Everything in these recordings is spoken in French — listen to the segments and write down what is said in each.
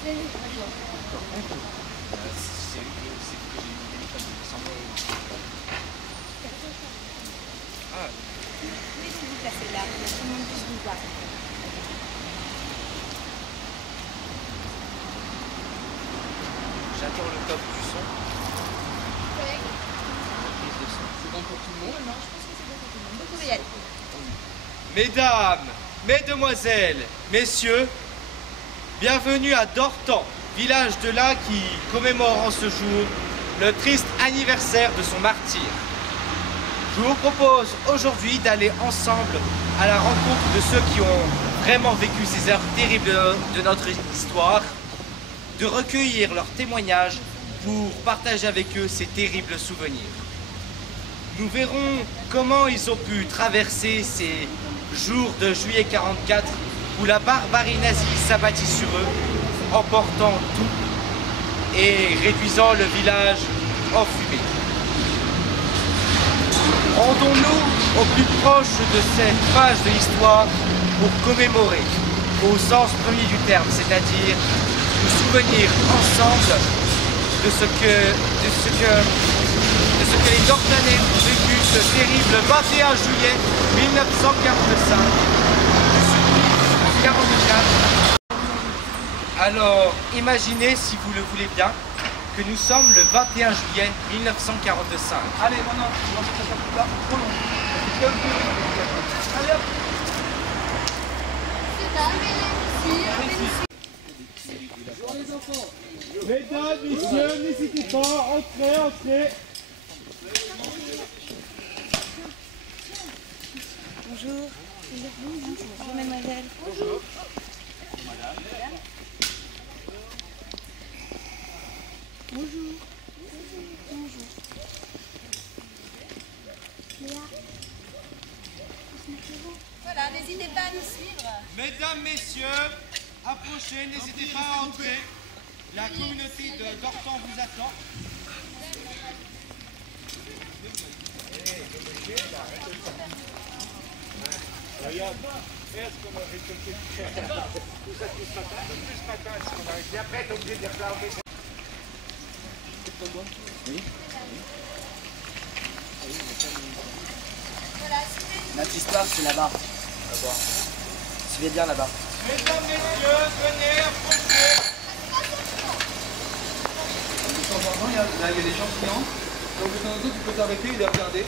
C'est que j'ai eu une téléphone, il me semble. Ah. Oui, s'il vous plaît, c'est là. Tout le monde puisse vous voir. J'attends le top du son. C'est bon pour tout le monde? Non, je pense que c'est bon pour tout le monde. Vous pouvez y aller. Mesdames, mesdemoiselles, messieurs, bienvenue à Dortan, village de l'Ain qui commémore en ce jour le triste anniversaire de son martyr. Je vous propose aujourd'hui d'aller ensemble à la rencontre de ceux qui ont vraiment vécu ces heures terribles de notre histoire, de recueillir leurs témoignages pour partager avec eux ces terribles souvenirs. Nous verrons comment ils ont pu traverser ces jours de juillet 44 où la barbarie nazie s'abattit sur eux, emportant tout et réduisant le village en fumée. Rendons-nous au plus proche de cette page de l'histoire pour commémorer, au sens premier du terme, c'est-à-dire nous souvenir ensemble de ce que les Dortanais ont vécu ce terrible 21 juillet 1945, du supplice 44. Alors, imaginez, si vous le voulez bien, que nous sommes le 21 juillet 1945. Allez, maintenant, je vais faire ça plus tard, c'est trop long. Allez hop. Bonjour les enfants. Mesdames, messieurs, n'hésitez pas, entrez. Bonjour. Bonjour, mademoiselle. Bonjour. Bonjour. Bonjour. Voilà, n'hésitez pas à nous suivre. Mesdames, messieurs, approchez, n'hésitez pas à entrer. La communauté de Dortan vous attend. Regarde, est-ce qu'on a récolté tout ça tout ce matin? Plus ce matin, est-ce qu'on a récolté? Après, t'es obligé de réclamer. Notre histoire, c'est là-bas. Suivez bien là-bas. Mesdames, messieurs, venez, approchez. De temps en temps, il y a des gens qui entrent. Donc de temps en temps, tu peux t'arrêter et les regarder.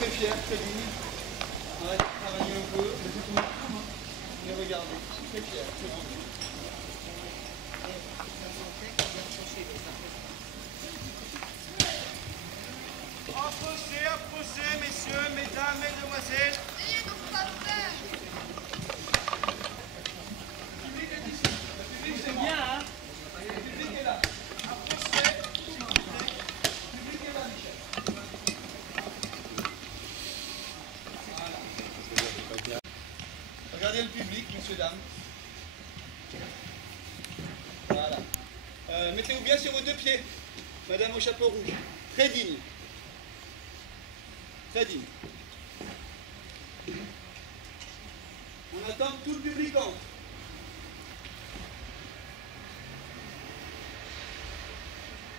Très fier, très digne. Arrête de travailler un peu. Les regarder. Très fier, très digne. Approchez, messieurs, mesdames, mesdemoiselles. Ayez donc pas peur. C'est bien, hein? Le public est là. Approchez. Le public est là, Michel. Voilà. Regardez le public, messieurs, dames. Voilà. Mettez-vous bien sur vos deux pieds. Madame au chapeau rouge. Très digne. Très digne. On attend que tout le public entre.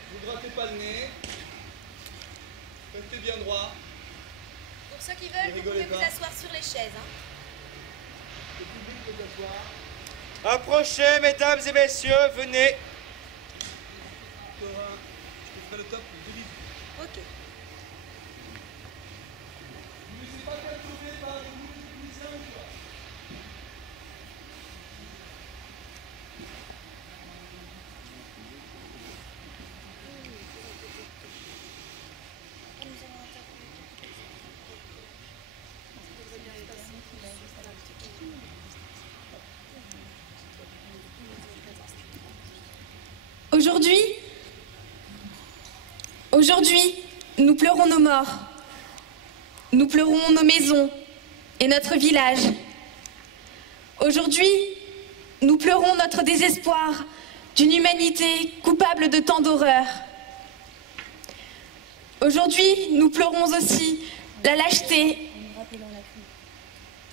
Vous ne grattez pas le nez. Restez bien droit. Pour ceux qui veulent, vous pouvez vous asseoir sur les chaises. Hein. Le public peut s'asseoir. Approchez, mesdames et messieurs, venez. Je te ferai le top de livres. Ok. Vous ne laissez pas perturber par les musiciens ou quoi? Aujourd'hui, nous pleurons nos morts. Nous pleurons nos maisons et notre village. Aujourd'hui, nous pleurons notre désespoir d'une humanité coupable de tant d'horreurs. Aujourd'hui, nous pleurons aussi la lâcheté.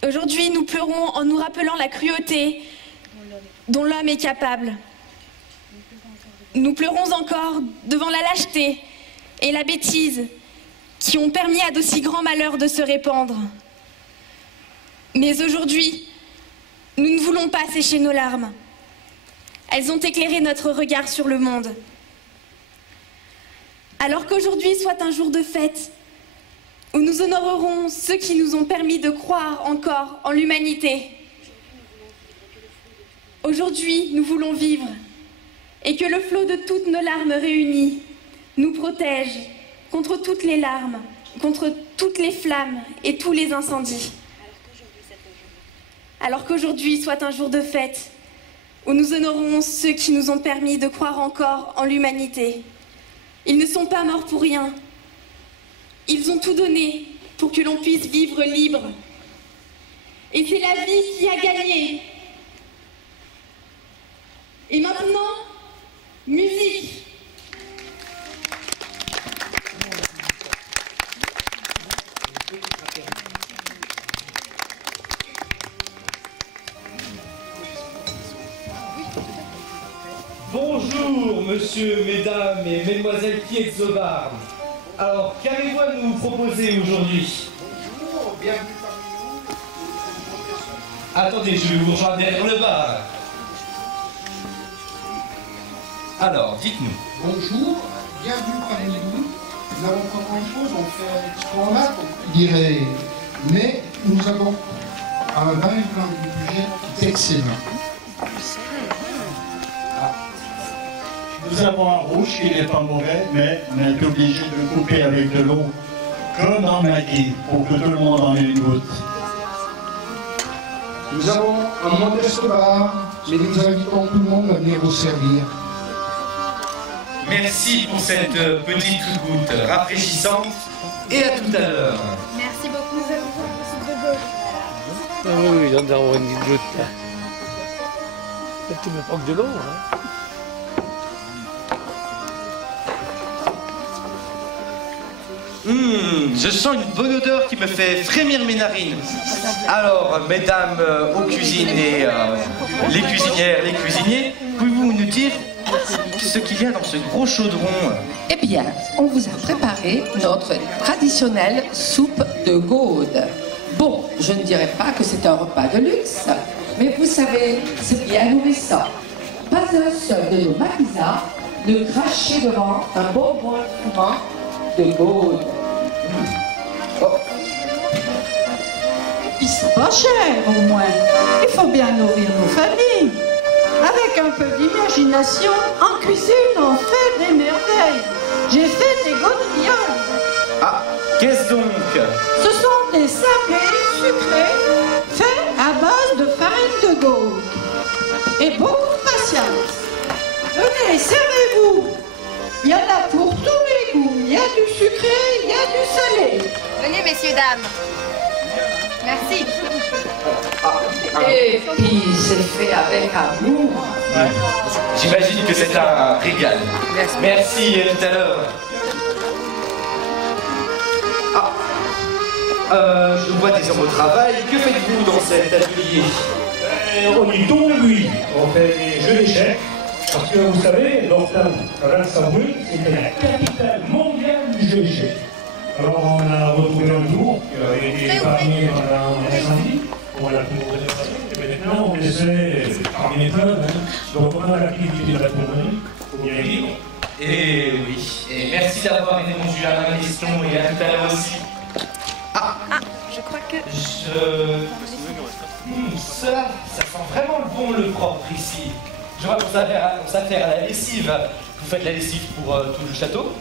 Aujourd'hui, nous pleurons en nous rappelant la cruauté dont l'homme est capable. Nous pleurons encore devant la lâcheté et la bêtise qui ont permis à d'aussi grands malheurs de se répandre. Mais aujourd'hui, nous ne voulons pas sécher nos larmes. Elles ont éclairé notre regard sur le monde. Alors qu'aujourd'hui soit un jour de fête, où nous honorerons ceux qui nous ont permis de croire encore en l'humanité. Aujourd'hui, nous voulons vivre, et que le flot de toutes nos larmes réunies nous protège contre toutes les larmes, contre toutes les flammes et tous les incendies. Alors qu'aujourd'hui soit un jour de fête, où nous honorons ceux qui nous ont permis de croire encore en l'humanité. Ils ne sont pas morts pour rien. Ils ont tout donné pour que l'on puisse vivre libre. Et c'est la vie qui a gagné. Et maintenant, musique. Bonjour, monsieur, mesdames et mesdemoiselles qui êtes au bar. Alors, qu'avez-vous à nous proposer aujourd'hui? Bonjour, bienvenue parmi nous. Attendez, je vais vous rejoindre derrière le bar. Alors, dites-nous. Bonjour, bienvenue parmi nous. Nous n'avons pas grand-chose, on fait ce qu'on a, on dirait. Mais nous avons un vin blanc du budget qui est excellent. Nous avons un rouge qui n'est pas mauvais, mais on est obligé de le couper avec de l'eau, comme en Maggi, pour que tout le monde en ait une goutte. Nous avons un modeste bar, mais nous invitons tout le monde à venir vous servir. Merci pour cette petite goutte rafraîchissante et à tout à l'heure. Merci beaucoup. Ah oui, j'en ai avoir une goutte là. Tu me prends que de l'eau, hein. Je sens une bonne odeur qui me fait frémir mes narines. Alors, mesdames aux cuisines et les cuisinières, les cuisiniers, pouvez-vous nous dire ce qu'il y a dans ce gros chaudron? Eh bien, on vous a préparé notre traditionnelle soupe de Gaude. Bon, je ne dirais pas que c'est un repas de luxe, mais vous savez, c'est bien nourrissant. Pas un seul de nos maquisards ne crachait devant un bon bol fumant de Gaude. Oh. Puis c'est pas cher au moins. Il faut bien nourrir nos familles. Avec un peu d'imagination, en cuisine, on fait des merveilles. J'ai fait des gaudrioles. Ah, qu'est-ce donc? Ce sont des sablés sucrés faits à base de farine de Gaude. Et beaucoup de patience. Venez, servez-vous. Il y en a pour tous les goûts. Il y a du sucré, il y a du salé. Venez, messieurs, dames. Merci. Et puis, c'est fait avec amour. Ouais. J'imagine que c'est un régal. Merci, et à tout à l'heure. Je vois des hommes au travail. Que faites-vous dans cet atelier? On y tourne lui. On fait des jeux d'échecs. Parce que vous savez, Istanbul, c'était la capitale mondiale du jeu d'échecs. Alors on a retrouvé un tour qui avait été épargné pendant un incendie. On l'a pu réparer. Et maintenant on essaie parmi les preuves. Donc on a l'activité de la plomberie, il faut bien dire. Et oui. Et merci d'avoir répondu à ma question et à tout à l'heure aussi. Je crois que... Ça sent vraiment le bon, le propre ici. Je vois qu'on s'affaire à la lessive. Vous faites la lessive pour tout le château?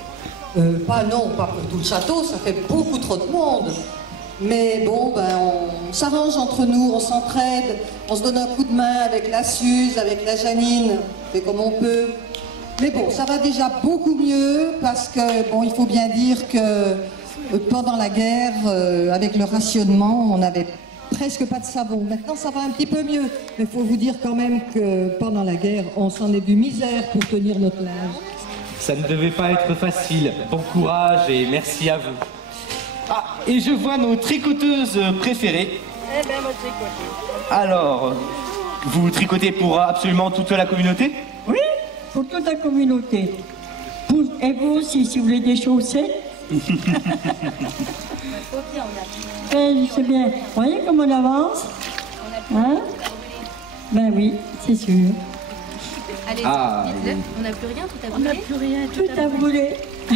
Pas pour tout le château, ça fait beaucoup trop de monde. Mais bon, on s'arrange entre nous, on s'entraide, on se donne un coup de main avec la Suze, avec la Janine, on fait comme on peut. Mais bon, ça va déjà beaucoup mieux parce que, bon, il faut bien dire que pendant la guerre, avec le rationnement, on avait presque pas de savon. Maintenant, ça va un petit peu mieux. Mais il faut vous dire quand même que pendant la guerre, on s'en est vu misère pour tenir notre linge. Ça ne devait pas être facile. Bon courage et merci à vous. Et je vois nos tricoteuses préférées. Eh ben, moi, tricoter. Alors, vous tricotez pour absolument toute la communauté? Oui, pour toute la communauté. Et vous aussi, si vous voulez des chaussettes. C'est bien. Vous voyez comme on avance? Hein? Ben oui, c'est sûr. Allez, Ah, dites-le. On n'a plus rien, tout a brûlé. On n'a plus rien, tout a brûlé. Faut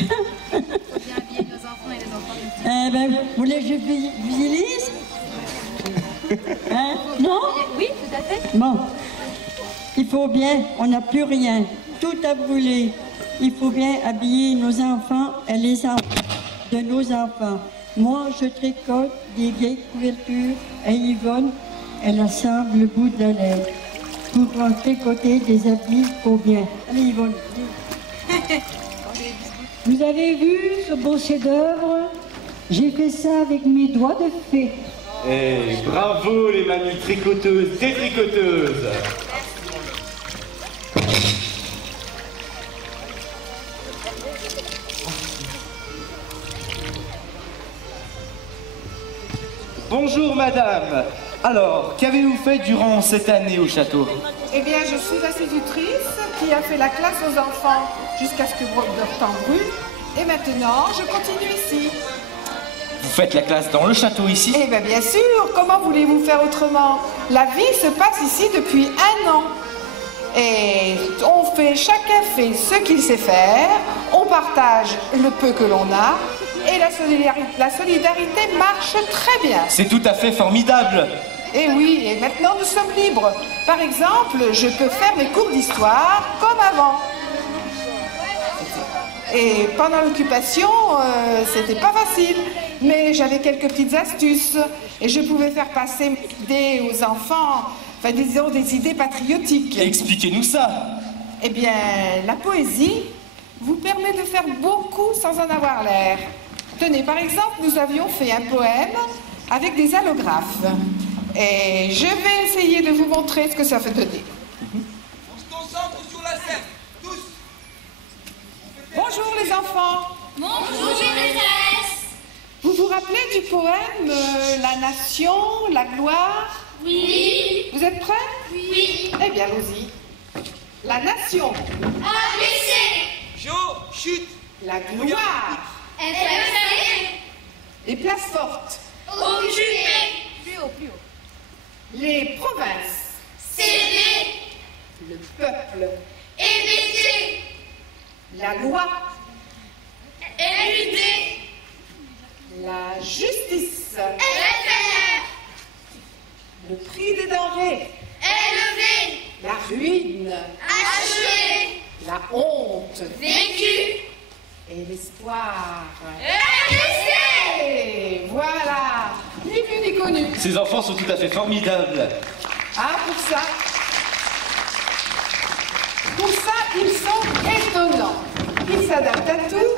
bien habiller nos enfants et les enfants du petit. Eh ben, vous voulez que je visualise? Hein? Non? Oui, tout à fait. Bon. Il faut bien, on n'a plus rien. Tout a brûlé. Il faut bien habiller nos enfants et les enfants de nos enfants. Moi, je tricote des vieilles couvertures et Yvonne, elle assemble le bout de la lèvre. Pour en tricoter des habits pour bien. Allez, Yvonne. Vous avez vu ce beau chef-d'œuvre? J'ai fait ça avec mes doigts de fée. Eh, bravo les mamies tricoteuses, détricoteuses. Bonjour madame. Alors, qu'avez-vous fait durant cette année au château? Eh bien, je suis institutrice qui a fait la classe aux enfants jusqu'à ce que leur temps brûle. Et maintenant, je continue ici. Vous faites la classe dans le château ici? Eh bien, bien sûr. Comment voulez-vous faire autrement? La vie se passe ici depuis 1 an. Et chacun fait ce qu'il sait faire. On partage le peu que l'on a. Et la solidarité marche très bien. C'est tout à fait formidable. Et oui, et maintenant nous sommes libres. Par exemple, je peux faire mes cours d'histoire comme avant. Et pendant l'occupation, c'était pas facile. Mais j'avais quelques petites astuces. Et je pouvais faire passer des idées aux enfants, enfin disons des idées patriotiques. Expliquez-nous ça. Eh bien, la poésie vous permet de faire beaucoup sans en avoir l'air. Tenez, par exemple, nous avions fait un poème avec des allographes. Et je vais essayer de vous montrer ce que ça fait donner. On se concentre sur la scène, tous. Bonjour les enfants. Bonjour maîtresse. Vous vous rappelez du poème La Nation, la gloire? Oui. Vous êtes prêts? Oui. Eh bien, allons-y. La Nation. ABC. Jo, chute. La gloire. FFC. Les places fortes. Occupé. Plus haut, plus haut. Les provinces. CD. Le peuple. EBT. La loi. LUD. La justice. FR. Le prix des denrées. Élevé. La ruine. Achevé. La honte. Vécu. Et l'espoir. RDC. Et voilà. Ni vu ni connu. Ces enfants sont tout à fait formidables. Ah, pour ça, ils sont étonnants. Ils s'adaptent à tout.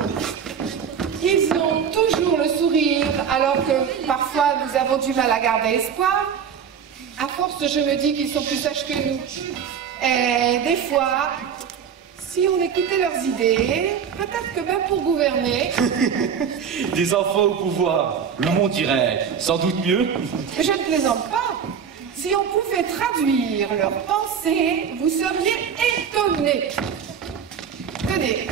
Ils ont toujours le sourire, alors que parfois nous avons du mal à garder espoir. À force, je me dis qu'ils sont plus sages que nous. Et des fois, si on écoutait leurs idées, peut-être que même pour gouverner... Des enfants au pouvoir, le monde irait sans doute mieux. Mais je ne plaisante pas. Si on pouvait traduire leurs pensées, vous seriez étonnés. Tenez,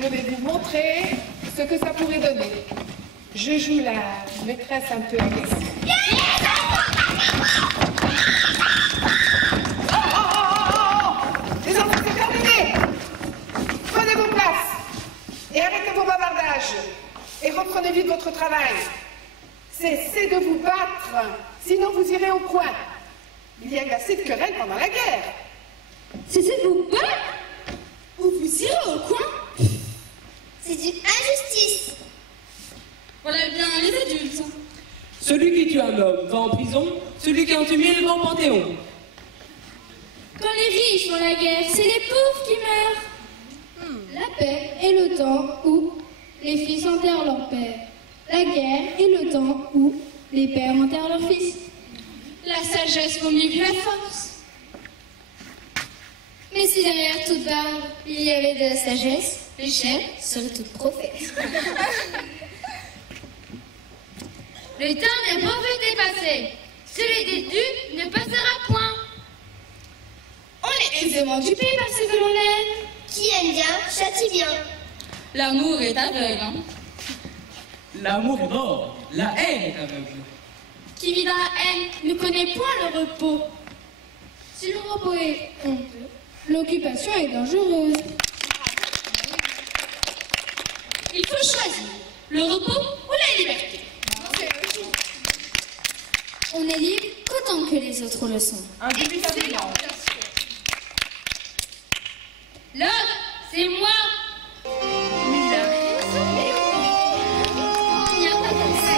je vais vous montrer ce que ça pourrait donner. Je joue la maîtresse un peu agressive. Les enfants, c'est terminé. Prenez vos places et arrêtez vos bavardages et reprenez vite votre travail. Cessez de vous battre, sinon vous irez au coin. Il y a eu assez de querelles pendant la guerre. Cessez de vous battre ou vous irez au coin. C'est une injustice. Voilà bien les adultes. Celui qui tue un homme va en prison, celui qui en tue 1000 va au Panthéon. Quand les riches font la guerre, c'est les pauvres qui meurent. La paix est le temps où les fils enterrent leur père. La guerre est le temps où les pères enterrent leurs fils. La sagesse vaut mieux que la force. Mais si derrière toute barbe, il y avait de la sagesse, les chairs seraient toutes prophètes. Le temps des pauvres est dépassé. Celui des dupes ne passera point. On est aisément dupé par ce que l'on aime. aime bien châtie bien. L'amour est aveugle, hein. L'amour est mort, la haine est aveugle. Qui vit dans la haine ne connaît point le repos. Si le repos est honteux, l'occupation est dangereuse. Il faut choisir le repos ou la liberté. On est libre qu'autant que les autres le sont. Excellent. L'autre, c'est moi. Il a raison, mais on n'y a pas pensé.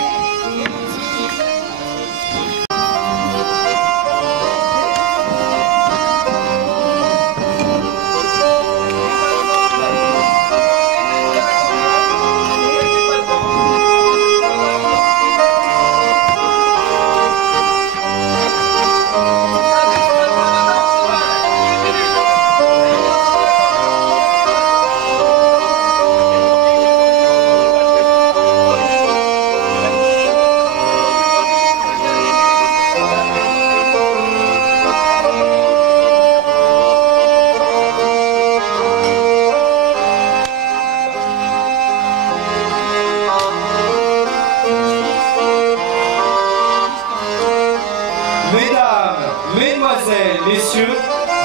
Mesdemoiselles, messieurs,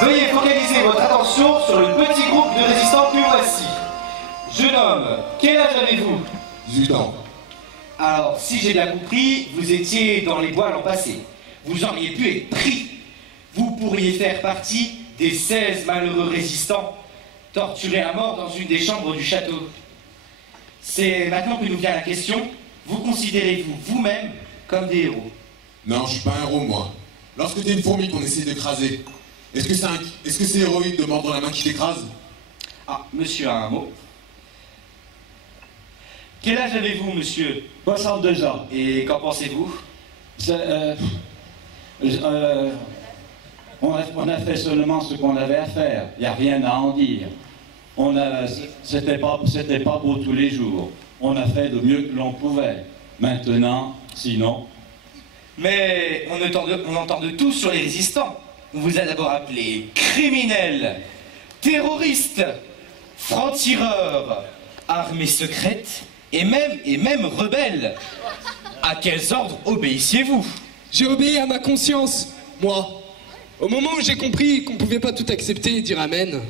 veuillez focaliser votre attention sur le petit groupe de résistants que voici. Jeune homme, quel âge avez-vous? 18 ans. Alors, si j'ai bien compris, vous étiez dans les bois l'an passé. Vous auriez pu être pris. Vous pourriez faire partie des 16 malheureux résistants torturés à mort dans une des chambres du château. C'est maintenant que nous vient la question, vous considérez-vous vous-même comme des héros? Non, je suis pas un héros, moi. Lorsque t'es une fourmi qu'on essaie d'écraser, est-ce que c'est héroïque de mordre la main qui t'écrase? Ah, monsieur a un mot. Quel âge avez-vous, monsieur? 62 ans. Et qu'en pensez-vous? On a fait seulement ce qu'on avait à faire. Il n'y a rien à en dire. C'était pas beau tous les jours. On a fait le mieux que l'on pouvait. Maintenant, sinon... Mais on entend de tout sur les résistants. On vous a d'abord appelé criminels, terroristes, francs-tireurs, armées secrètes et même rebelles. À quels ordres obéissiez-vous? J'ai obéi à ma conscience, moi. Au moment où j'ai compris qu'on ne pouvait pas tout accepter et dire amen.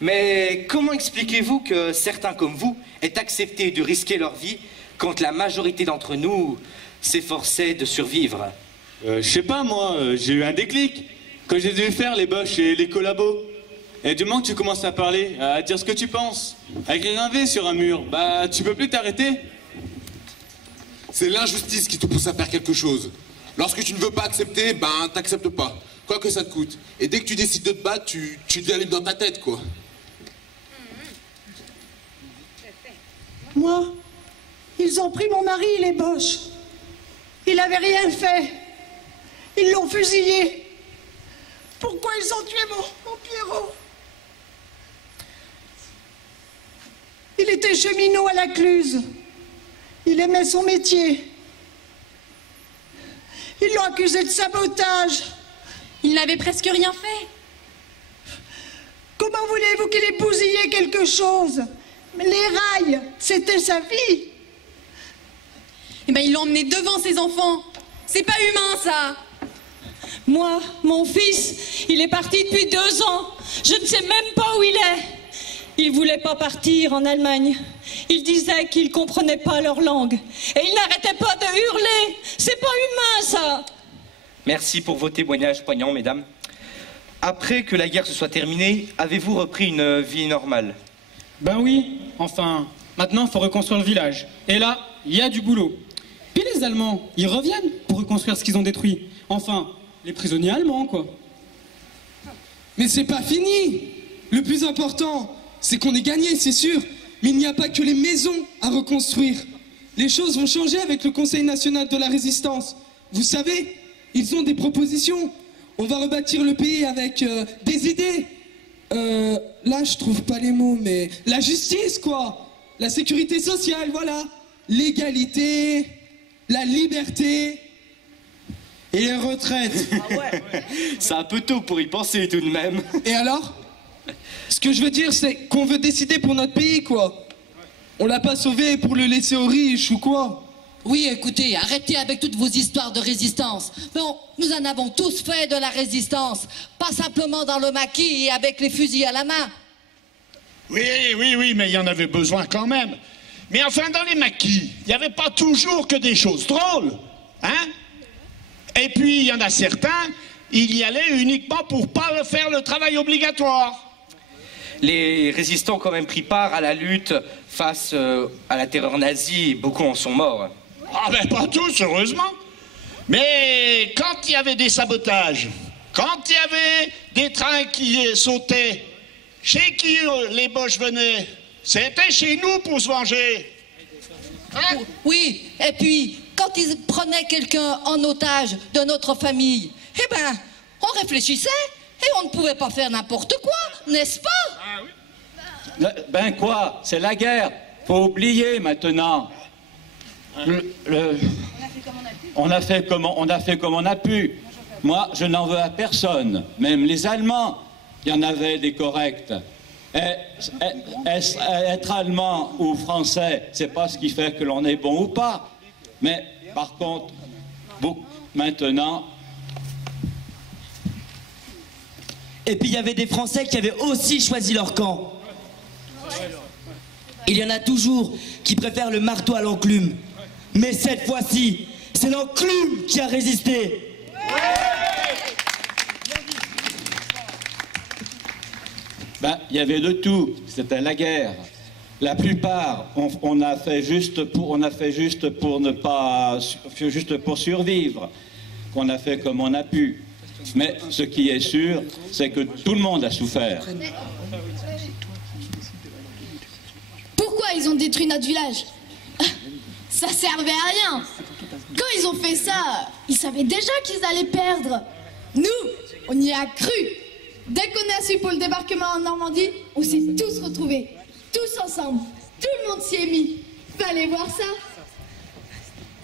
Mais comment expliquez-vous que certains comme vous aient accepté de risquer leur vie quand la majorité d'entre nous s'efforçait de survivre? Je sais pas, moi, j'ai eu un déclic quand j'ai dû faire les boches et les collabos. Et du moment que tu commences à parler, à dire ce que tu penses, à écrire un V sur un mur, bah tu peux plus t'arrêter. C'est l'injustice qui te pousse à faire quelque chose. Lorsque tu ne veux pas accepter, ben t'acceptes pas, quoi que ça te coûte. Et dès que tu décides de te battre, tu deviens libre dans ta tête, quoi. Moi, ils ont pris mon mari, les Boches. Il n'avait rien fait. Ils l'ont fusillé. Pourquoi ils ont tué mon Pierrot? Il était cheminot à la Cluse. Il aimait son métier. Ils l'ont accusé de sabotage. Il n'avait presque rien fait. Comment voulez-vous qu'il ait bousillé quelque chose? Mais les rails, c'était sa vie. Eh ben, il l'a emmené devant ses enfants. C'est pas humain, ça. Moi, mon fils, il est parti depuis 2 ans. Je ne sais même pas où il est. Il voulait pas partir en Allemagne. Il disait qu'il comprenait pas leur langue. Et il n'arrêtait pas de hurler. C'est pas humain, ça. Merci pour vos témoignages poignants, mesdames. Après que la guerre se soit terminée, avez-vous repris une vie normale? Ben oui, enfin, maintenant il faut reconstruire le village. Et là, il y a du boulot. Puis les Allemands, ils reviennent pour reconstruire ce qu'ils ont détruit. Enfin, les prisonniers allemands, quoi. Mais c'est pas fini. Le plus important, c'est qu'on ait gagné, c'est sûr. Mais il n'y a pas que les maisons à reconstruire. Les choses vont changer avec le Conseil national de la résistance. Vous savez, ils ont des propositions. On va rebâtir le pays avec des idées. Là, je trouve pas les mots, mais la justice, quoi. La sécurité sociale, voilà. L'égalité, la liberté. Et les retraites. Ah ouais. C'est un peu tôt pour y penser tout de même. Et alors? Ce que je veux dire, c'est qu'on veut décider pour notre pays, quoi. On l'a pas sauvé pour le laisser aux riches ou quoi. Oui, écoutez, arrêtez avec toutes vos histoires de résistance. Bon, nous en avons tous fait de la résistance. Pas simplement dans le maquis et avec les fusils à la main. Oui, mais il y en avait besoin quand même. Mais enfin, dans les maquis, il n'y avait pas toujours que des choses drôles, hein? Et puis, il y en a certains, ils y allaient uniquement pour pas faire le travail obligatoire. Les résistants ont quand même pris part à la lutte face à la terreur nazie. Beaucoup en sont morts. Ah ben pas tous, heureusement. Mais quand il y avait des sabotages, quand il y avait des trains qui sautaient, chez qui les Boches venaient? C'était chez nous pour se venger. Hein? Oui, et puis, quand ils prenaient quelqu'un en otage de notre famille, eh ben, on réfléchissait et on ne pouvait pas faire n'importe quoi, n'est-ce pas? Ben quoi? C'est la guerre. Faut oublier maintenant. On a fait comme on a pu. Moi, je n'en veux à personne. Même les Allemands, il y en avait des corrects. Être allemand ou français, c'est pas ce qui fait que l'on est bon ou pas. Mais par contre, maintenant... Et puis il y avait des Français qui avaient aussi choisi leur camp. Il y en a toujours qui préfèrent le marteau à l'enclume. Mais cette fois-ci, c'est l'enclume qui a résisté. Ben, il y avait de tout. C'était la guerre. La plupart, on a fait juste pour survivre. On a fait comme on a pu. Mais ce qui est sûr, c'est que tout le monde a souffert. Pourquoi ils ont détruit notre village? Ça servait à rien. Quand ils ont fait ça, ils savaient déjà qu'ils allaient perdre. Nous, on y a cru. Dès qu'on a su pour le débarquement en Normandie, on s'est tous retrouvés. Tous ensemble. Tout le monde s'y est mis. Fallait voir ça.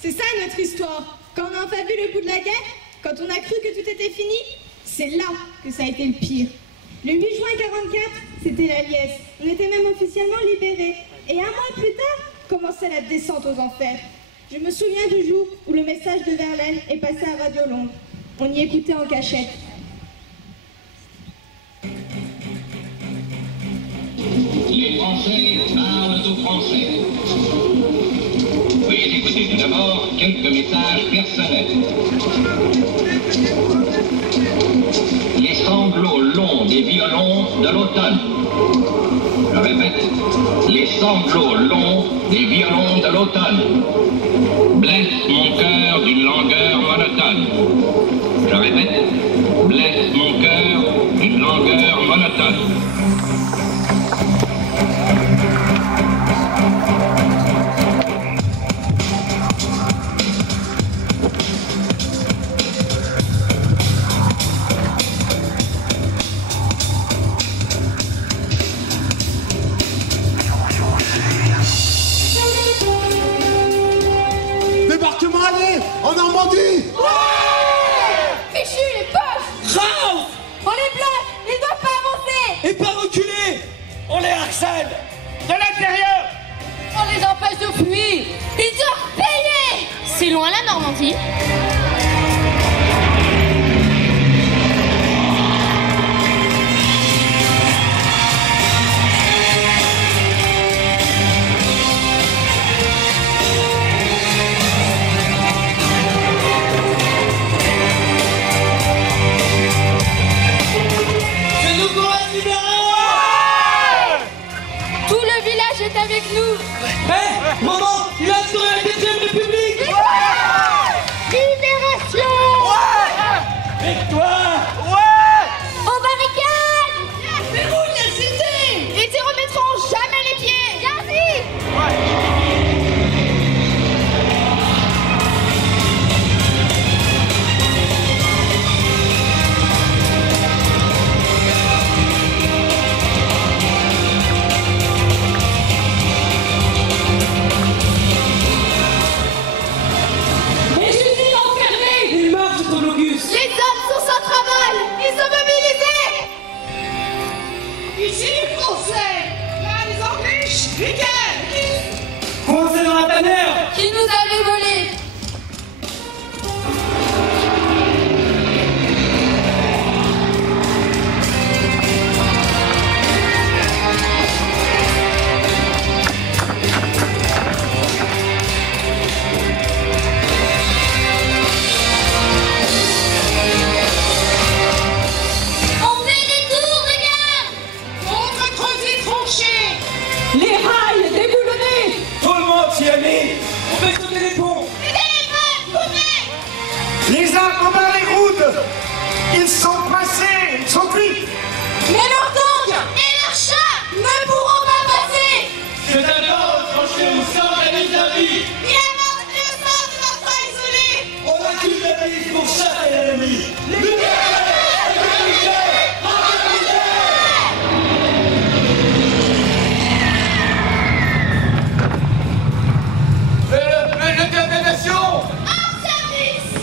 C'est ça notre histoire. Quand on a enfin vu le bout de la guerre, quand on a cru que tout était fini, c'est là que ça a été le pire. Le 8 juin 1944, c'était la liesse. On était même officiellement libérés. Et un mois plus tard, commençait la descente aux enfers. Je me souviens du jour où le message de Verlaine est passé à Radio Londres. On y écoutait en cachette. Les Français parlent aux Français. Veuillez écouter tout d'abord quelques messages personnels. Les sanglots longs des violons de l'automne. Je répète, les sanglots longs des violons de l'automne blessent mon cœur d'une langueur monotone. Je répète, blessent mon cœur d'une langueur monotone. En Normandie! Ouais! Fichu, les poches! Ralph! On les bloque! Ils doivent pas avancer! Et pas reculer! On les harcèle! De l'intérieur! On les empêche de fuir! Ils doivent payer! C'est loin la Normandie. Avec nous. Hé, maman, il a instauré la 4ème République. Libération. Victoire. Aux barricades. Verrouille la cité. Ils y remettront jamais les pieds. Vas-y. Coincé dans la tanière. Qui nous avait volé? Les rails déboulonnés. Tout le monde s'y est mis. On fait sauter les ponts. Les uns combattent les routes. Ils sont passés, ils sont cuits. Mais leurs tanks et leurs chats ne pourront pas passer. C'est alors tranché au sang et les avis. Il y a mort de sang de notre isolé. On a qu'une analyse pour chasser l'ennemi.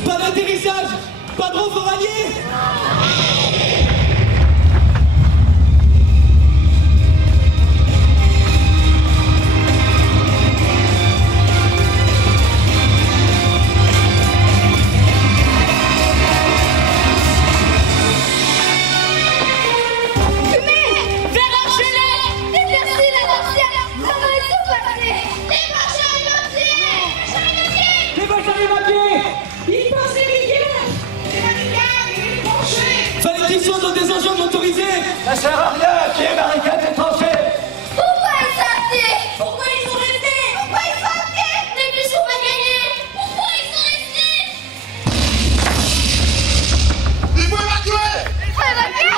Pas d'atterrissage. Pas de foranier. Ça sert à rien, qui est barricade et tranchée. Pourquoi ils sont restés? Pourquoi ils sont restés? Pourquoi ils sont restés? Les plus sont pas gagnés. Pourquoi ils sont restés? Il faut évacuer. Il faut évacuer.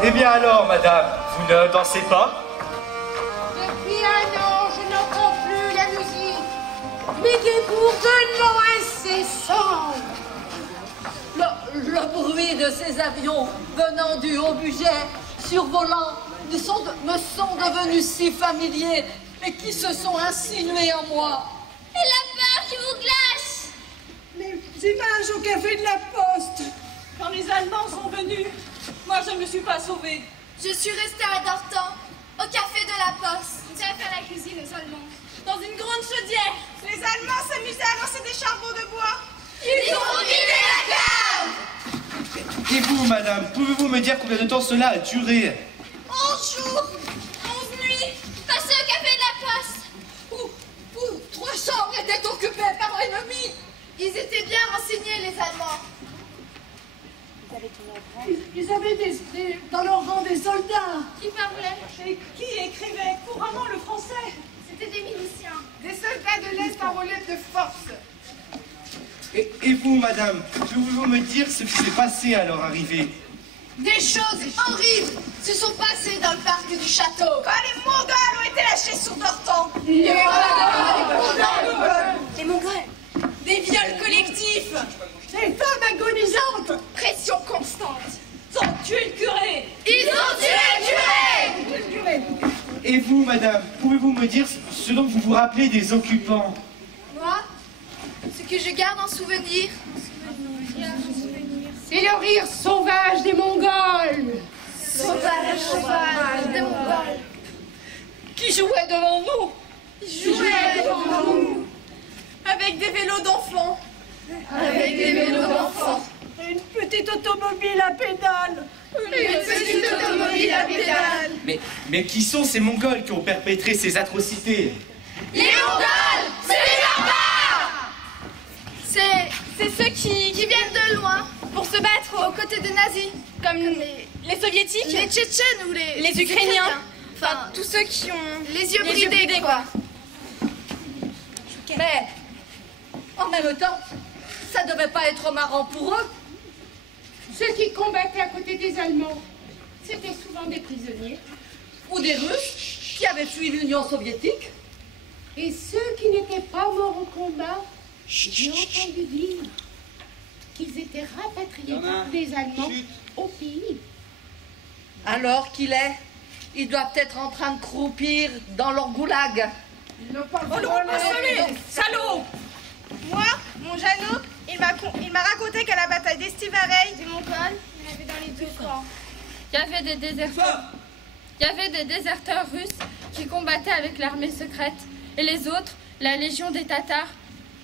Eh bien alors, madame, vous ne dansez pas? Depuis un an, je n'entends plus la musique, mais des bourdonnements incessants. Le bruit de ces avions venant du haut budget, survolant, me sont devenus si familiers et qui se sont insinués en moi. Et la peur qui vous glace. Les images au café de la Poste. Quand les Allemands sont venus, moi je ne me suis pas sauvée. Je suis restée à Dortan, au café de la Poste. J'ai fait la cuisine aux Allemands. Dans une grande chaudière. Les Allemands s'amusaient à lancer des charbons de bois. Ils ont vidé la cave. Et vous, madame, pouvez-vous me dire combien de temps cela a duré? 11 jours, 11 nuits, passées au café de la Poste. Où 3 chambres étaient occupées par l'ennemi. Ils étaient bien renseignés, les Allemands. Ils avaient dans leur rang des soldats. Qui parlaient? Et qui écrivait couramment le français? C'était des miliciens. Des soldats de l'Est en relève de force. Et vous, madame, pouvez-vous me dire ce qui s'est passé à leur arrivée? Des choses horribles se sont passées dans le parc du château. Quand les Mongols ont été lâchés sur Dortan. Les Mongols. Des viols collectifs. Des femmes agonisantes. Pression constante. Ils ont tué le curé. Ils ont tué le curé. Et vous, madame, pouvez-vous me dire ce dont vous vous rappelez des occupants? Moi, ce que je garde en souvenir, c'est le rire sauvage des Mongols. Sauvage des Mongols. Qui jouait devant nous. Avec des vélos d'enfants. Une petite automobile à pédales. Mais qui sont ces Mongols qui ont perpétré ces atrocités? Les Mongols, c'est les barbares. C'est ceux qui viennent de loin pour se battre aux côtés des nazis, comme les soviétiques, les tchétchènes ou les Ukrainiens. Enfin, tous ceux qui ont les yeux bridés, quoi. Mais, en même temps, ça devait pas être marrant pour eux. Ceux qui combattaient à côté des Allemands, c'était souvent des prisonniers. Ou des Russes qui avaient fui l'Union soviétique. Et ceux qui n'étaient pas morts au combat, j'ai entendu dire qu'ils étaient rapatriés par des Allemands au pays. Alors qu'il est, ils doivent être en train de croupir dans leur goulag. Ils n'ont pas Salaud! Moi, mon Jeannot, il m'a raconté qu'à la bataille d'Estivareil du Mont-Col, il y avait dans les deux camps. Il y avait des déserteurs russes qui combattaient avec l'armée secrète et les autres, la Légion des Tatars,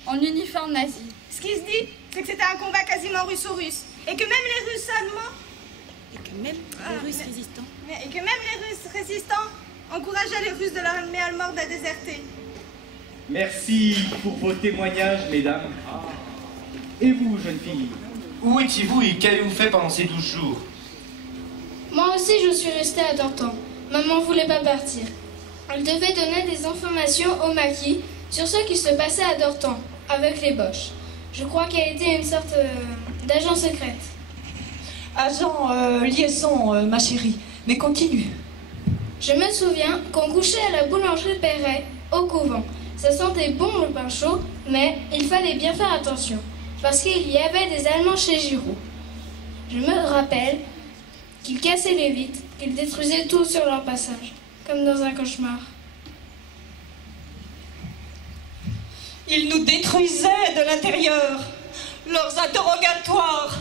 en uniforme nazi. Ce qui se dit, c'est que c'était un combat quasiment russo-russe. Et que même les Russes allemands... Et que même les Russes résistants encourageaient les Russes de l'armée allemande à déserter. Merci pour vos témoignages, mesdames. Et vous, jeune fille? Où étiez-vous et qu'avez-vous fait pendant ces 12 jours? Moi aussi, je suis restée à Dortan. Maman voulait pas partir. Elle devait donner des informations au maquis sur ce qui se passait à Dortan, avec les Boches. Je crois qu'elle était une sorte d'agent secrète. Agent liaison, ma chérie. Mais continue. Je me souviens qu'on couchait à la boulangerie Perret, au couvent. Ça sentait bon le pain chaud, mais il fallait bien faire attention, parce qu'il y avait des Allemands chez Giraud. Je me rappelle qu'ils cassaient les vitres, qu'ils détruisaient tout sur leur passage, comme dans un cauchemar. Ils nous détruisaient de l'intérieur, leurs interrogatoires.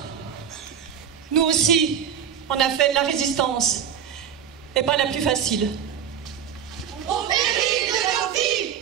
Nous aussi, on a fait de la résistance, et pas la plus facile. Au péril de nos vies!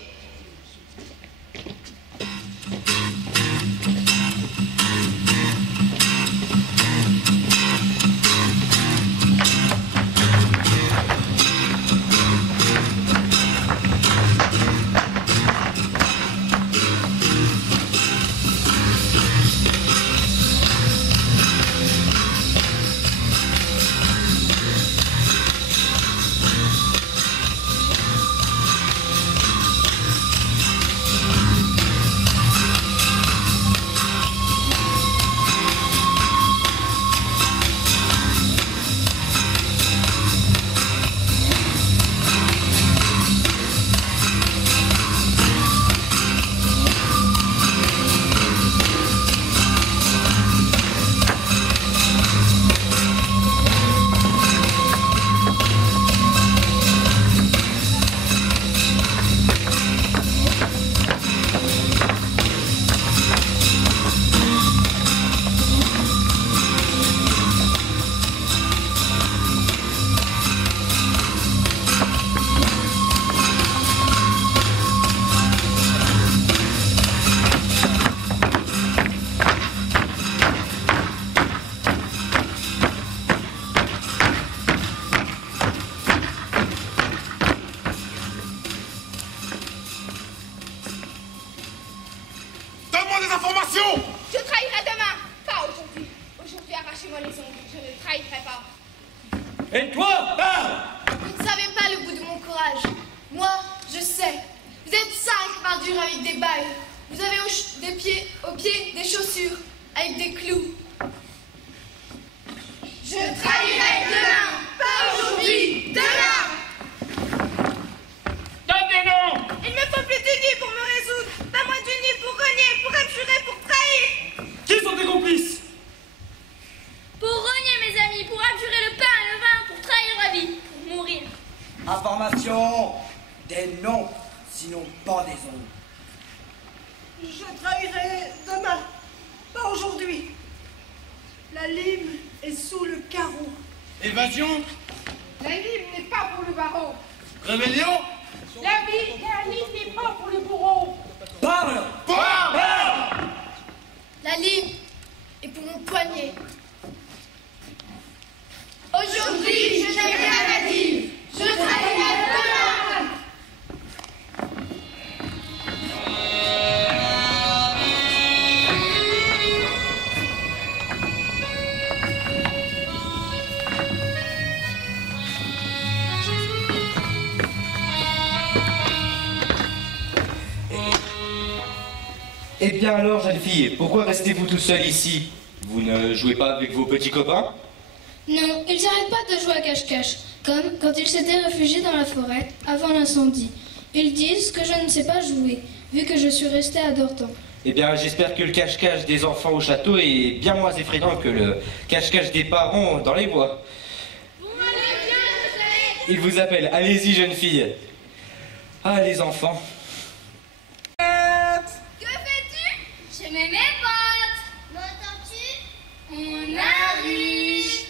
Et toi, parle! Vous ne savez pas le bout de mon courage. Moi, je sais. Vous êtes 5 perdus avec des balles. Vous avez au pied des chaussures avec des clous. Je trahirai demain, pas aujourd'hui, demain! Donne des noms! Il me faut plus d'unis pour me résoudre, pas moins d'unis pour renier, pour abjurer, pour trahir! Qui sont tes complices? Pour renier, mes amis, pour abjurer le pain et le vin, pour trahir la vie, pour mourir. Information, des noms, sinon pendaison. Je trahirai demain, pas aujourd'hui. La lime est sous le carreau. Évasion? La lime n'est pas pour le baron. Rébellion? La lime n'est pas pour le bourreau. Parle! Parle! La lime est pour mon poignet. Aujourd'hui, je n'ai rien à dire. Je trahirai demain. Eh bien alors, jeune fille, pourquoi restez-vous tout seul ici? Vous ne jouez pas avec vos petits copains? Non, ils n'arrêtent pas de jouer à cache-cache, comme quand ils s'étaient réfugiés dans la forêt avant l'incendie. Ils disent que je ne sais pas jouer, vu que je suis restée à Dortan. Eh bien, j'espère que le cache-cache des enfants au château est bien moins effrayant que le cache-cache des parents dans les bois. Il vous appelle. Allez-y, jeune fille. Ah, les enfants. Que fais-tu? Je mets mes potes. M'entends-tu? On arrive.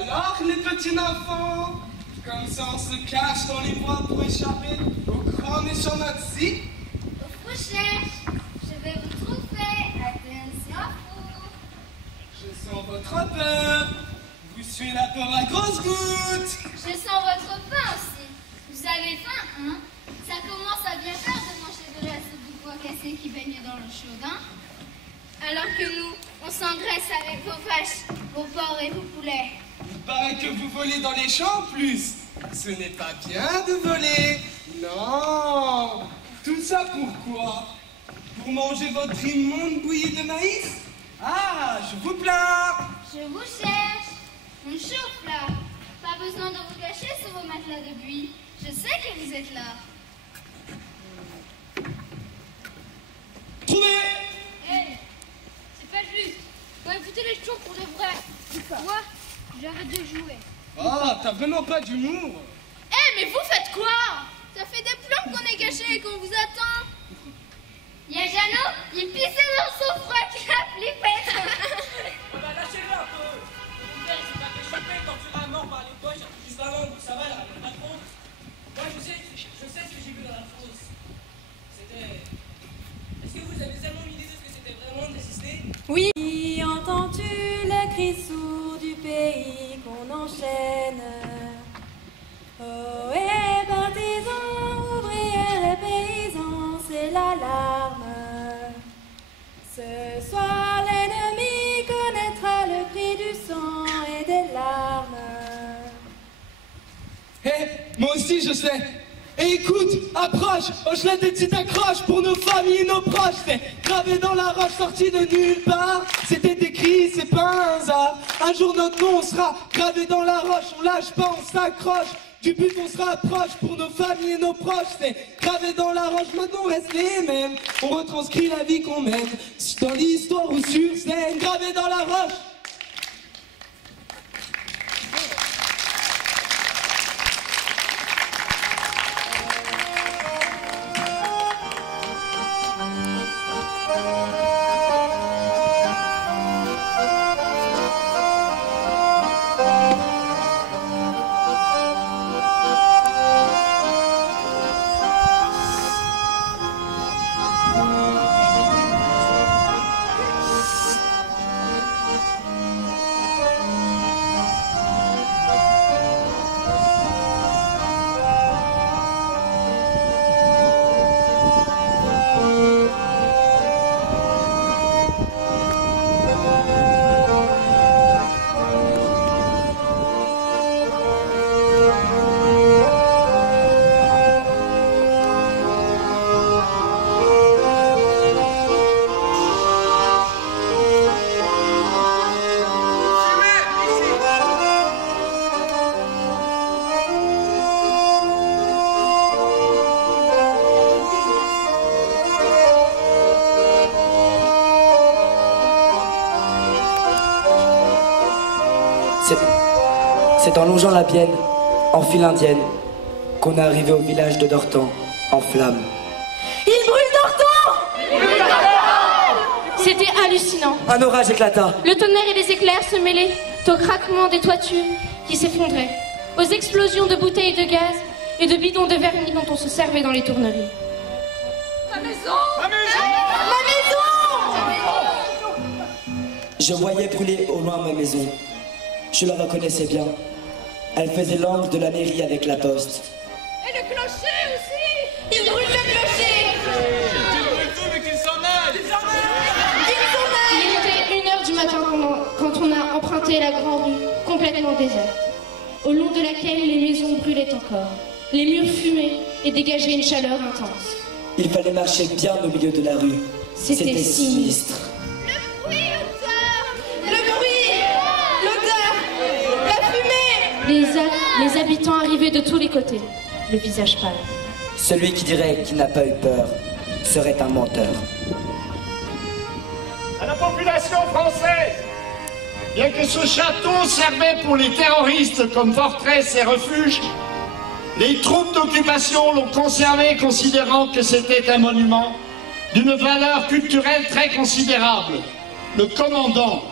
Alors, les petits enfants, comme ça on se cache dans les bois pour échapper au grand méchant nazi? Au cherche. Je vais vous trouver. Attention. Je sens votre peur. Vous suivez la peur à grosses gouttes. Je sens votre faim aussi. Vous avez faim, hein? Ça commence à bien faire de manger de la soupe de bois cassé qui baigne dans le chaudin. Alors que nous, on s'engraisse avec vos vaches, vos porcs et vos poulets. Il paraît que vous volez dans les champs en plus. Ce n'est pas bien de voler. Non. Tout ça pourquoi? Pour manger votre immonde bouillie de maïs? Ah, je vous plains. Je vous cherche. On chauffe là. Pas besoin de vous cacher sous vos matelas de buis. Je sais que vous êtes là. Trouvé. Hey, c'est pas juste. Faut écouter les chants pour de vrai. Moi, j'arrête de jouer. Ah, t'as vraiment pas d'humour. Mais vous faites quoi? Ça fait des plombs qu'on est cachés et qu'on vous attend. Y'a Jeannot, il pissait dans son froc, il a flippé. Bah lâchez-le un peu. Mon père, il s'est pas fait choper quand tu vas mort par les poches, juste avant, ça va là, pas trop. Moi je sais ce que j'ai vu dans la fosse. C'était... Est-ce que vous avez tellement une idée de ce que c'était vraiment d'assister? Oui, entends-tu le cri sourd du pays qu'on enchaîne? Oh, et partisans, ouvriers et paysans, c'est l'alarme. Ce soir, l'ennemi connaîtra le prix du sang et des larmes. Moi aussi je sais. Et écoute, approche, hoche-la tes petites accroches pour nos familles et nos proches. C'est gravé dans la roche, sorti de nulle part. C'était écrit, c'est pas un hasard. Un jour notre nom sera gravé dans la roche. On lâche pas, on s'accroche. Du but on se rapproche pour nos familles et nos proches. C'est gravé dans la roche, maintenant on reste les mêmes. On retranscrit la vie qu'on mène dans l'histoire ou sur scène. Gravé dans la roche. C'est en longeant la Bienne, en file indienne, qu'on est arrivé au village de Dortan, en flammes. Il brûle Dortan! C'était hallucinant. Un orage éclata. Le tonnerre et les éclairs se mêlaient au craquement des toitures qui s'effondraient, aux explosions de bouteilles de gaz et de bidons de vernis dont on se servait dans les tourneries. Ma maison! Ma maison! Je voyais brûler au loin ma maison. Je la reconnaissais bien. Elle faisait l'angle de la mairie avec la poste. Et le clocher aussi! Il brûle le clocher! Mais qu'il s'en aille! Il était 1h du matin quand on a emprunté la grande rue, complètement déserte, au long de laquelle les maisons brûlaient encore. Les murs fumaient et dégageait une chaleur intense. Il fallait marcher bien au milieu de la rue. C'était sinistre. Le bruit, l'odeur, la fumée. Les habitants arrivaient de tous les côtés, le visage pâle. Celui qui dirait qu'il n'a pas eu peur serait un menteur. À la population française, bien que ce château servait pour les terroristes comme forteresse et refuge, les troupes d'occupation l'ont conservé considérant que c'était un monument d'une valeur culturelle très considérable. Le commandant.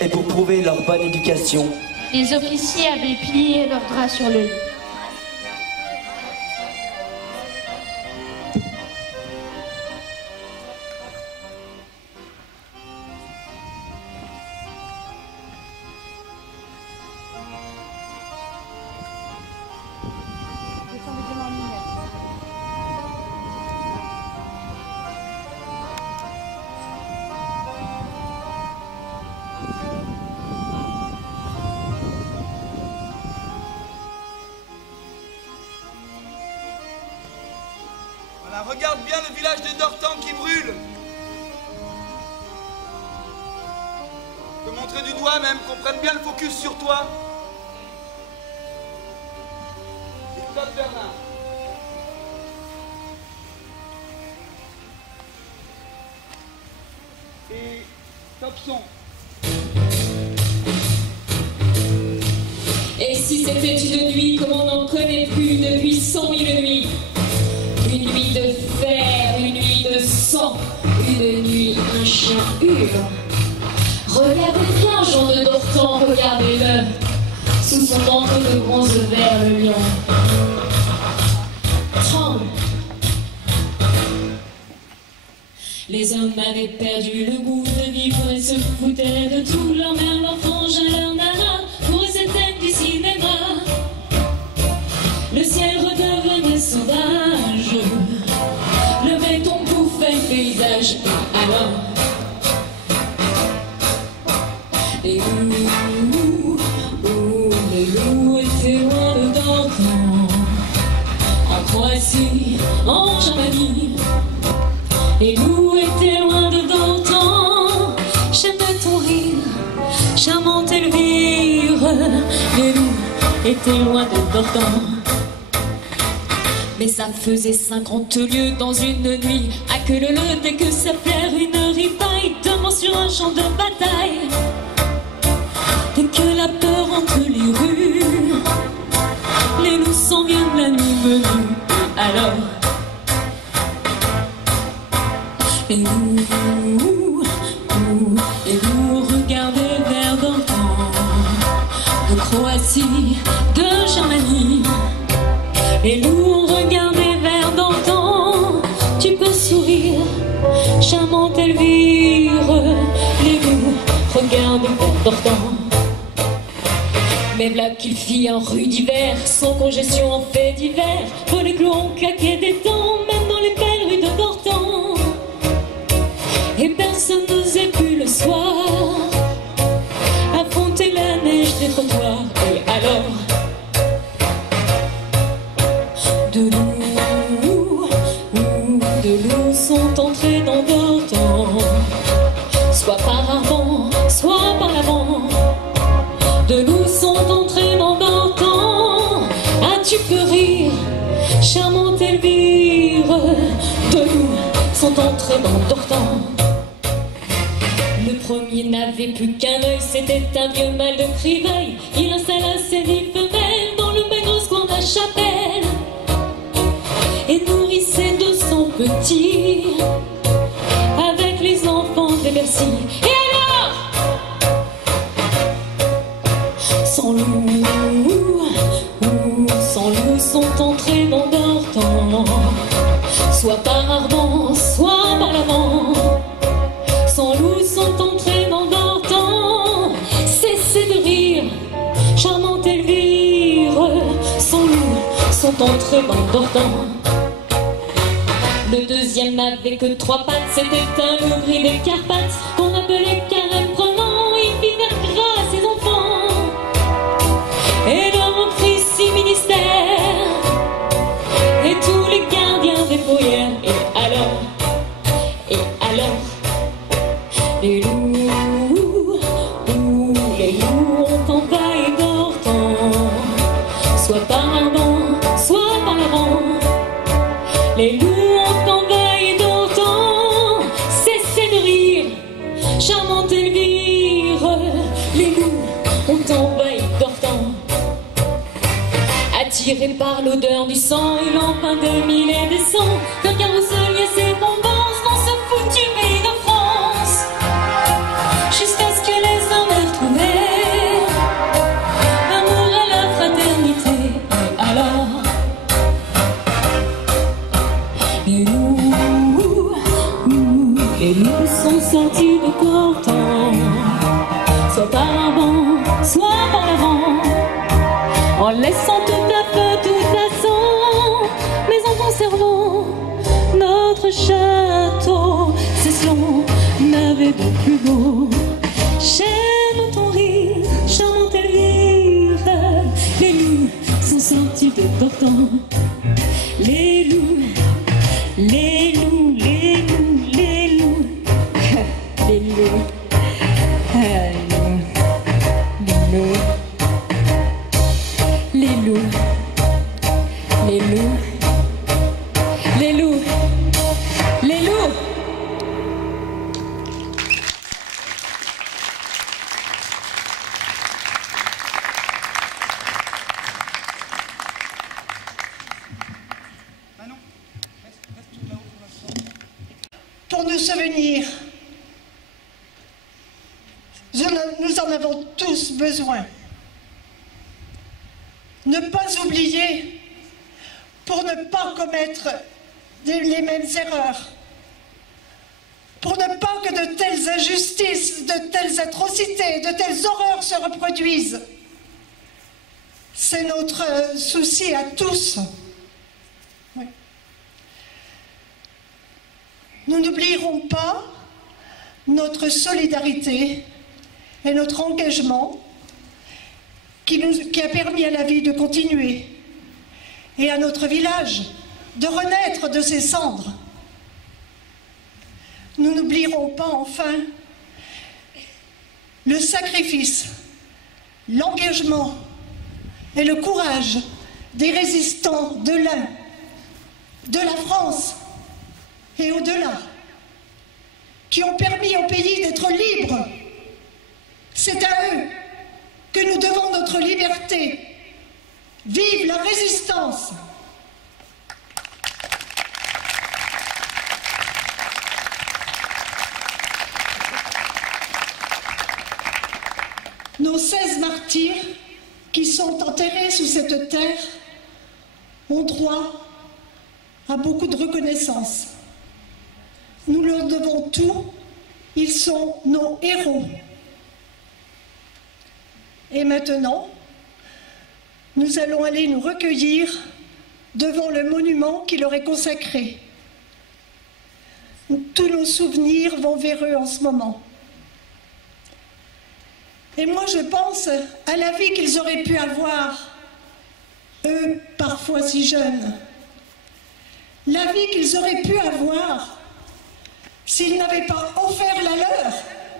Et pour prouver leur bonne éducation, les officiers avaient plié leurs draps sur le lit. Voilà, regarde bien le village de Dortan qui brûle. Je peux montrer du doigt même, qu'on prenne bien le focus sur toi. Et Claude Bernard. Et top son. Et si c'était une nuit comme on n'en connaît plus depuis 100 000 nuits, une nuit de fer, une nuit de sang, une nuit un chien hurle. Regardez bien Jean de Dortan, regardez-le, sous son manteau de bronze vert le lion tremble. Les hommes avaient perdu le goût de vivre et se foutaient de tout, leur mère, leur frangin, leur nana, pour eux c'était du cinéma. Le ciel redevenait sauvage, le béton bouffait le paysage, alors les loups étaient loin de Dortan, en Croatie, en Germanie. Les loups étaient loin de Dortan, j'aimais ton rire, charmante Elvire. Les loups étaient loin de Dortan, mais ça faisait 50 lieues dans une nuit, à que le dès que ça flaire une ripaille, devant sur un champ de bataille. Dès que la peur entre les rues, les loups s'en viennent la nuit venue, alors les loups regardaient vers Dortan, de Croatie, de Germanie. Les loups regardaient vers Dortan, tu peux sourire, charmante Elvire. Les loups regardent vers Dortan, mais là qu'il fit un rue d'hiver, sans congestion en fait d'hiver, pour les clous ont claqué des dents, même dans les belles rues de Dortan. Et personne n'osait plus le soir affronter la neige des trottoirs. Et alors, de loups sont entrés dans Dortan, soit par avant, soit par l'avant. De loups sont entrés dans Dortan, ah tu peux rire, charmante Elvire. De loups sont entrés dans Dortan. Le premier n'avait plus qu'un œil, c'était un vieux mâle de Criveil. Il installa ses 10 femelles dans le maigre coin de la chapelle et nourrissait 200 petits avec les enfants des Bercy. Et alors, sans loups sont entrés dans Dortan, soit par Arban, soit par l'avant. Sans loups sont entrés dans Dortan, cessez de rire, charmante Elvire. Sans loups sont entrés dans Dortan. Le deuxième n'avait que 3 pattes, c'était un loup gris des Carpates qu'on appelait Carême prenant. Il fit faire grâce à ses enfants et leur offrit 6 ministères et attiré par l'odeur du sang, il emprunte des mille et des cents. Le carrousel et ses bombances dans ce foutu pays de France. Jusqu'à ce que les hommes aient retrouvé l'amour et la fraternité. Et alors, les loups sont sortis de Cortan, soit par avant, soit par l'avant, en laissant toute la feu, toute la sang, mais en conservant notre château. C'est ce qu'on avait de plus beau. J'aime ton rire, charmant tes rires. Les loups sont sortis de Cortan. Les loups, les loups, les loups, les loups, les loups, les loups, les loups, les loups, les loups. Pour nous souvenir, nous en avons tous besoin. Ne pas oublier pour ne pas commettre les mêmes erreurs, pour ne pas que de telles injustices, de telles atrocités, de telles horreurs se reproduisent. C'est notre souci à tous. Oui. Nous n'oublierons pas notre solidarité et notre engagement qui a permis à la vie de continuer et à notre village de renaître de ses cendres. Nous n'oublierons pas enfin le sacrifice, l'engagement et le courage des résistants de l'Ain, de la France et au-delà, qui ont permis au pays d'être libre. C'est à eux que nous devons notre liberté. Vive la résistance! Nos 16 martyrs qui sont enterrés sous cette terre ont droit à beaucoup de reconnaissance. Nous leur devons tout, ils sont nos héros. Et maintenant, nous allons aller nous recueillir devant le monument qui leur est consacré. Tous nos souvenirs vont vers eux en ce moment. Et moi, je pense à la vie qu'ils auraient pu avoir, eux, parfois si jeunes. La vie qu'ils auraient pu avoir s'ils n'avaient pas offert la leur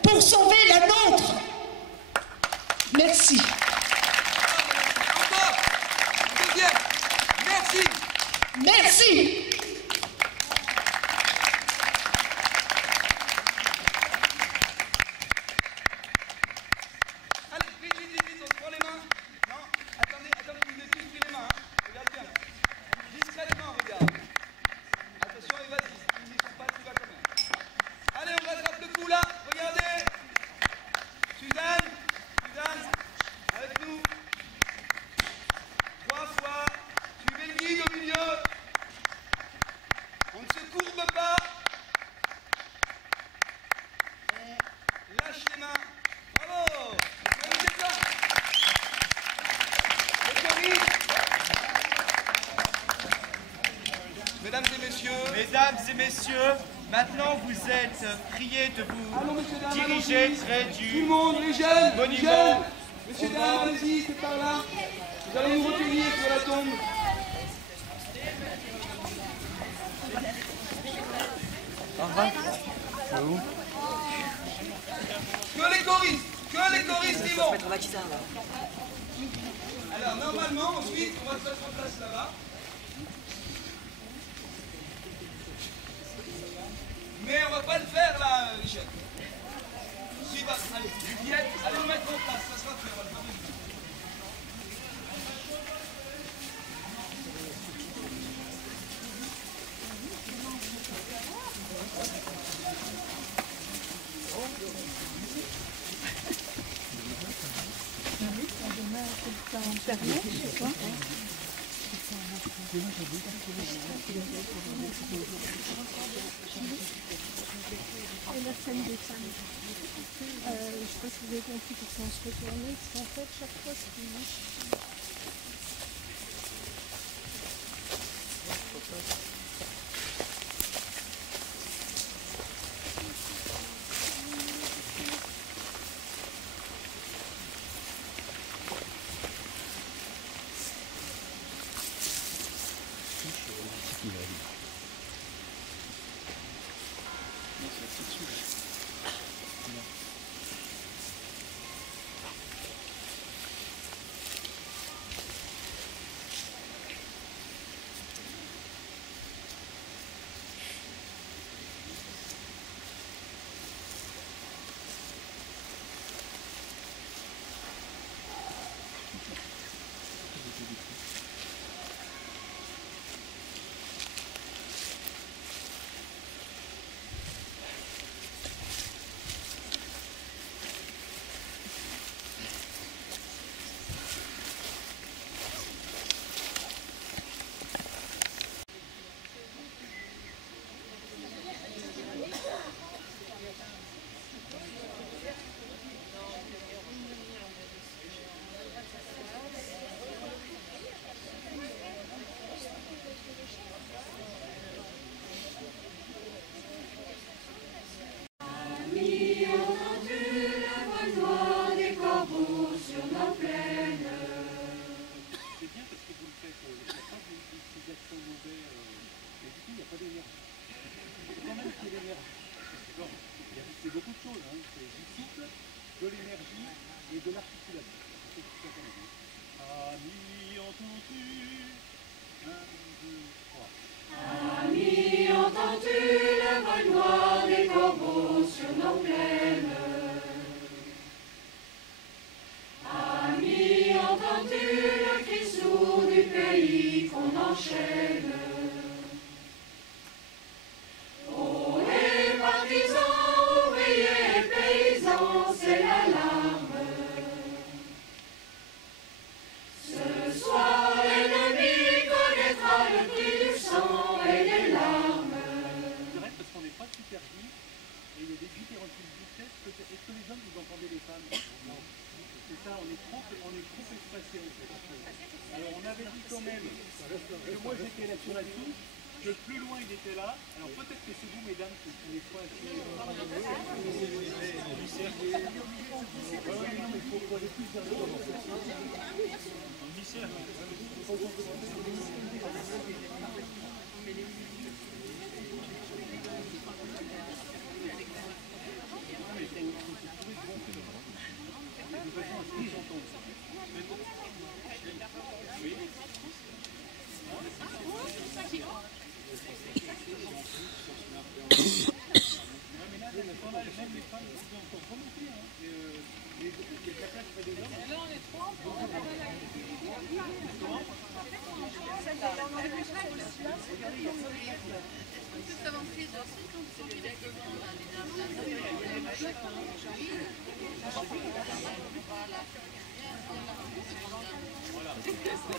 pour sauver la nôtre. Merci. Merci. Merci. Mesdames et messieurs, maintenant vous êtes priés de vous diriger près du Tout le monde, les jeunes, monument. Monsieur dames, allez-y, c'est par là. Vous allez nous recueillir sur la tombe. Que les choristes y vont. Alors normalement, ensuite, on va se mettre en place là-bas. Mais on va pas le faire là, Michel. Si, bah, allez, Juliette, allez le mettre en place, ça sera fait, on va le faire. la scène des femmes. Je ne sais pas si vous avez compris pourquoi on se retournait, parce qu'en fait, chaque fois, c'est une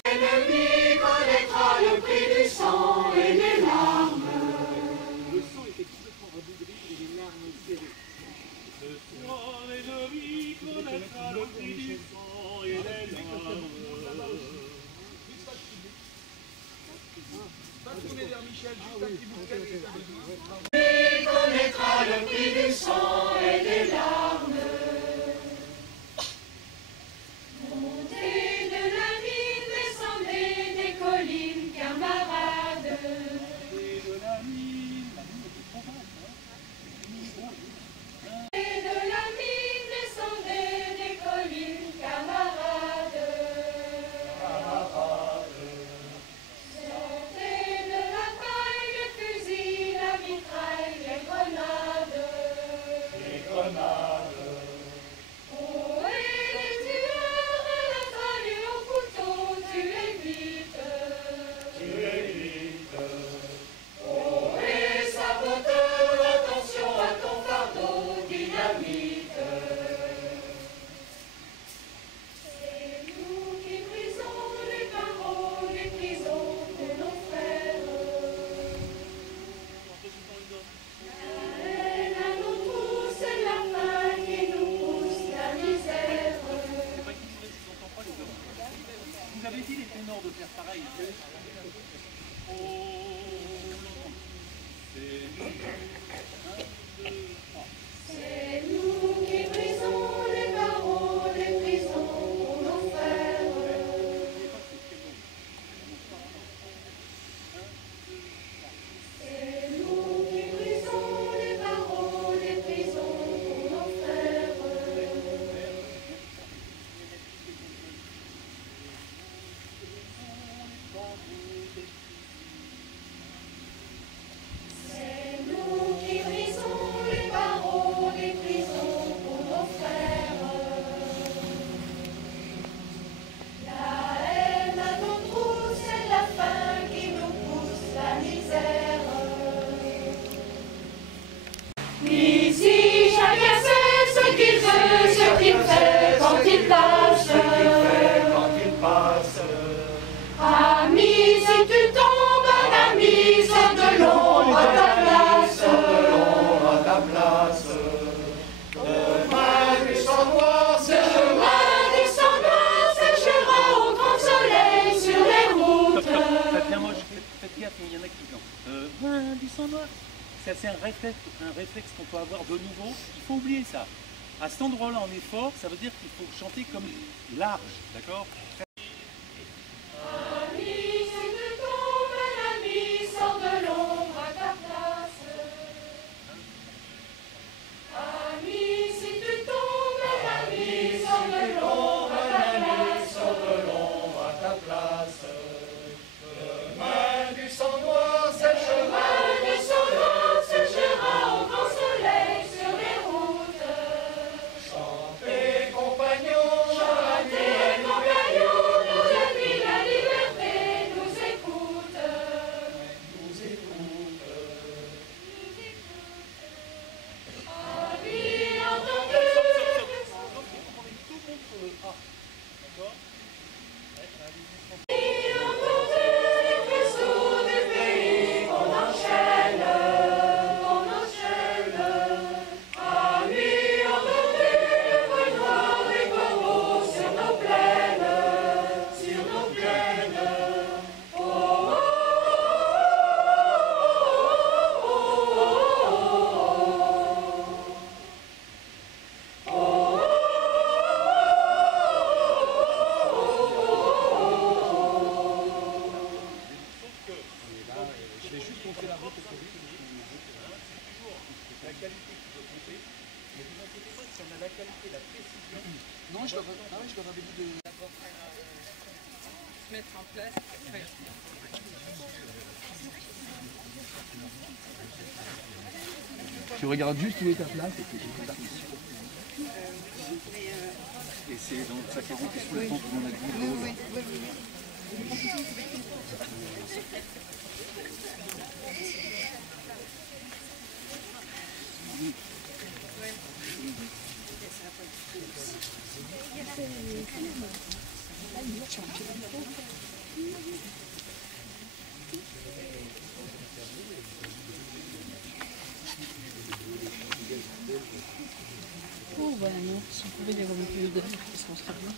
L'ennemi connaîtra le prix du sang et des larmes. Le sang était complètement rabougri et les larmes serrées. Le sang, l'ennemi connaîtra le prix du sang et des larmes. Tournez vers Michel, juste un petit bout de L'ennemi connaîtra le prix du sang et des larmes. Montez de la mine, descendez des collines, camarades. Montez de la mine, descendez des collines, camarades. Sortez de la paille, les fusils, la mitraille, les grenades. Les grenades. vous avez dit les ténors de faire pareil. Oh, c'est nous qui brisons les barreaux des prisons pour nos frères. C'est nous qui brisons les barreaux des prisons pour nos frères. C'est nous qui brisons les barreaux des prisons pour nos frères. La haine à nos trous, c'est la faim qui nous pousse la misère. Ici, chacun sait ce qu'il veut, ce qu'il fait quand il passe. Ami, si tu tombes, un ami, sors de l'ombre à ta place. Demain du sang noir séchera au grand soleil sur les routes. Faites bien moche, faites gaffe, il y en a qui disent du sang noir. C'est un réflexe qu'on peut avoir de nouveau. Il faut oublier ça. À cet endroit-là, on est fort, ça veut dire qu'il faut chanter comme large, d'accord? Ami, si tu tombes, un ami, sors de l'ombre à ta place. Ami, si tu tombes, un ami, sors de l'ombre à ta place. Demain du sang noir séchera au grand soleil sur les routes. Chantez, compagnons, nos amis, la liberté nous écoute. Amis, entendez. Les faisceaux du pays qu'on enchaîne. Amis, entendez le bruit noir des corbeaux sur nos plaines. Oh, oh, Je vais juste compter la route au la qualité qui doit compter. Mais vous inquiétez pas, si on a la qualité, la précision. Non, je leur avais dit de. Se mettre en place. Tu regardes juste où est ta place et puis Et c'est donc ça fait qui sous le temps qu'on a dit. Oh bah non, si on pouvait y avoir un peu de d'avis, ça serait bien.